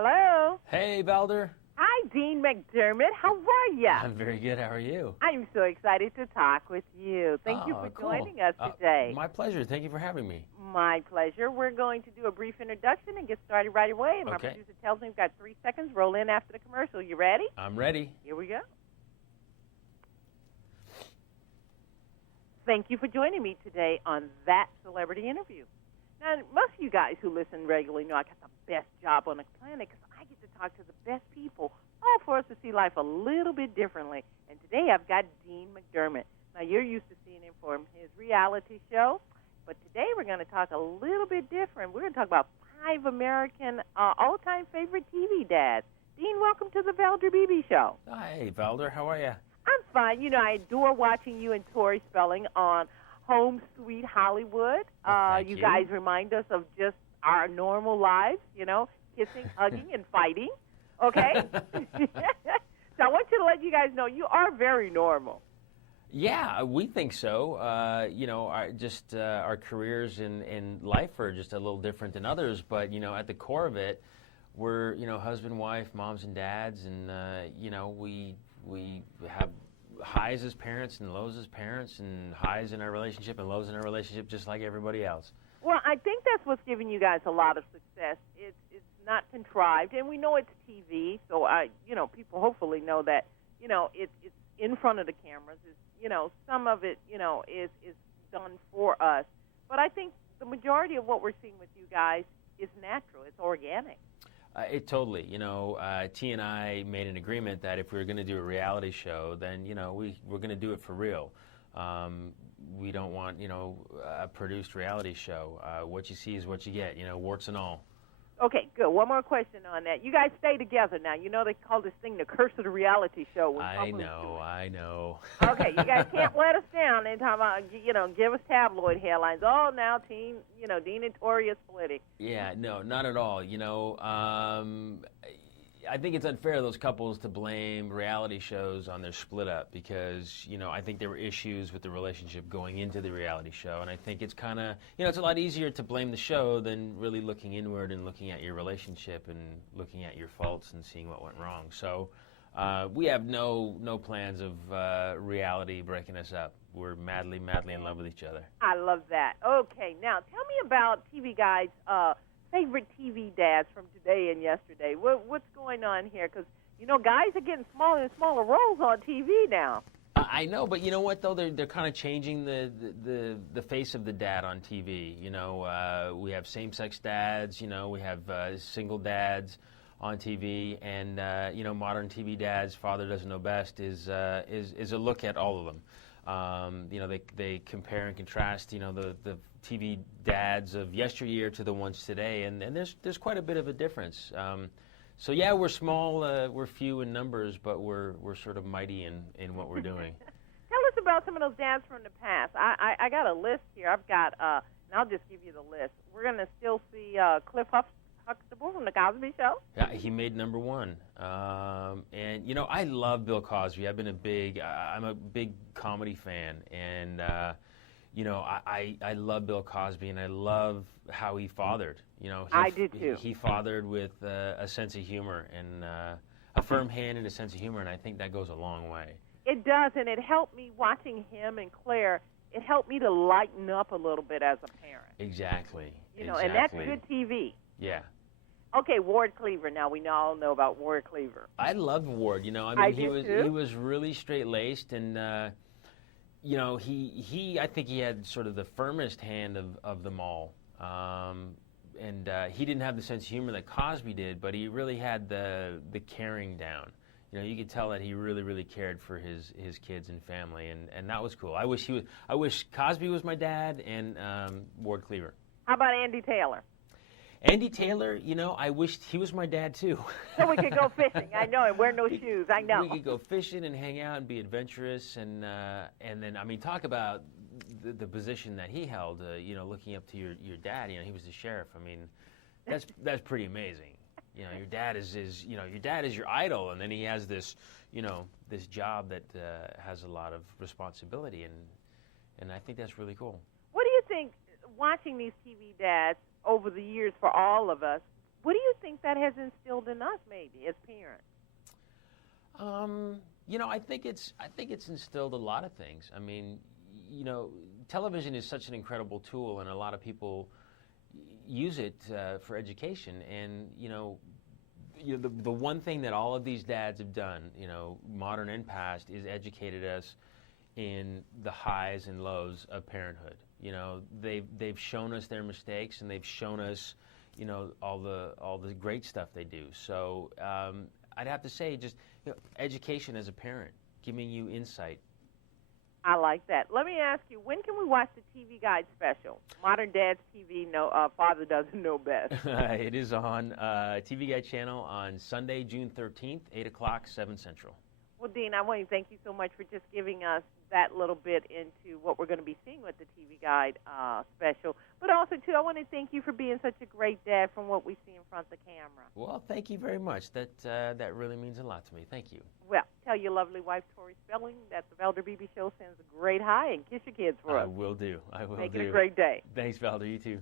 Hello. Hey, Valder. Hi, Dean MCDermot. How are you? I'm very good. How are you? I'm so excited to talk with you. Thank you for joining us today. My pleasure. Thank you for having me. My pleasure. We're going to do a brief introduction and get started right away. And my producer tells me we've got 3 seconds. Roll in after the commercial. You ready? I'm ready. Here we go. Thank you for joining me today on That Celebrity Interview. Now, most of you guys who listen regularly know I got the best job on the planet because I get to talk to the best people, all for us to see life a little bit differently. And today I've got Dean MCDermot. Now, you're used to seeing him from his reality show, but today we're going to talk a little bit different. We're going to talk about 5 American all-time favorite TV dads. Dean, welcome to the Valder Beebe Show. Hi, Valder. How are you? I'm fine. You know, I adore watching you and Tori Spelling on Home Sweet Hollywood. Thank you guys remind us of just our normal lives, you know, kissing, hugging, and fighting. Okay? So I want you to let you guys know you are very normal. Yeah, we think so. You know, our careers in life are just a little different than others, but, you know, at the core of it, we're, you know, husband, wife, moms and dads, and, you know, we have highs as parents and lows as parents, and highs in our relationship and lows in our relationship, just like everybody else. Well, I think that's what's giving you guys a lot of success. It's not contrived, and we know it's TV, so you know, people hopefully know that, you know, it's in front of the cameras. It's, you know, some of it, you know, is done for us, but I think the majority of what we're seeing with you guys is natural. It's organic. It totally, you know, T and I made an agreement that if we were going to do a reality show, then, you know, we're going to do it for real. We don't want, you know, a produced reality show. What you see is what you get, you know, warts and all. Okay, good. One more question on that. You guys stay together now. You know they call this thing the curse of the reality show. I know. Okay, you guys can't let us down and talk about, you know, give us tabloid headlines. Oh, now Dean and Tori are splitting. Yeah, no, not at all. You know, I think it's unfair to those couples to blame reality shows on their split up because, you know, I think there were issues with the relationship going into the reality show, and I think it's kind of, you know, it's a lot easier to blame the show than really looking inward and looking at your relationship and looking at your faults and seeing what went wrong. So we have no plans of reality breaking us up. We're madly in love with each other. I love that. Okay, now tell me about TV Guide's favorite TV dads from today and yesterday. What's going on here? Because, you know, guys are getting smaller and smaller roles on TV now. I know, but you know what, though? They're kind of changing the face of the dad on TV. You know, we have same-sex dads. You know, we have single dads on TV. And, you know, modern TV dads, Father Doesn't Know Best, is a look at all of them. You know, they compare and contrast, you know, the TV dads of yesteryear to the ones today, and there's quite a bit of a difference. So yeah, we're small, we're few in numbers, but we're sort of mighty in what we're doing. Tell us about some of those dads from the past. I got a list here. I've got, and I'll just give you the list. We're going to still see Cliff Huxtable from The Cosby Show. Yeah, he made number 1. And, you know, I love Bill Cosby. I'm a big comedy fan. And, you know, I love Bill Cosby, and I love how he fathered. You know, I did too. He fathered with a sense of humor and a firm hand and a sense of humor, and I think that goes a long way. It does, and it helped me watching him and Claire. It helped me to lighten up a little bit as a parent. Exactly. You know, and that's good TV. Yeah. Okay, Ward Cleaver. Now we all know about Ward Cleaver. I love Ward. You know, I mean, he was really straight-laced, and you know, I think he had sort of the firmest hand of them all. And he didn't have the sense of humor that Cosby did, but he really had the caring down. You know, you could tell that he really cared for his kids and family, and that was cool. I wish Cosby was my dad and Ward Cleaver. How about Andy Taylor? Andy Taylor, you know, I wished he was my dad too. So we could go fishing, I know, and wear no shoes, I know. We could go fishing and hang out and be adventurous, and then, I mean, talk about the position that he held, you know, looking up to your dad. You know, he was the sheriff. I mean, that's pretty amazing. You know, your dad is your idol, and then he has this, you know, this job that has a lot of responsibility, and I think that's really cool. What do you think, watching these TV dads over the years for all of us, What do you think that has instilled in us, maybe, as parents? I think it's instilled a lot of things. I mean, television is such an incredible tool, and a lot of people use it for education. And the one thing that all of these dads have done, modern and past, is educated us in the highs and lows of parenthood. They've shown us their mistakes, and they've shown us, all the great stuff they do. So I'd have to say, just education as a parent, giving you insight. I like that. Let me ask you, when can we watch the TV Guide special? Modern Dad's TV, Father Doesn't Know Best. It is on TV Guide channel on Sunday, June 13th, 8 o'clock, 7 Central. Well, Dean, I want to thank you so much for just giving us that little bit into what we're going to be seeing with the TV Guide special. But also, too, I want to thank you for being such a great dad from what we see in front of the camera. Well, thank you very much. That really means a lot to me. Thank you. Well, tell your lovely wife, Tori Spelling, that the Valder Beebe Show sends a great hi, and kiss your kids for us. I will do. I will do. Make it a great day. Thanks, Valder. You too.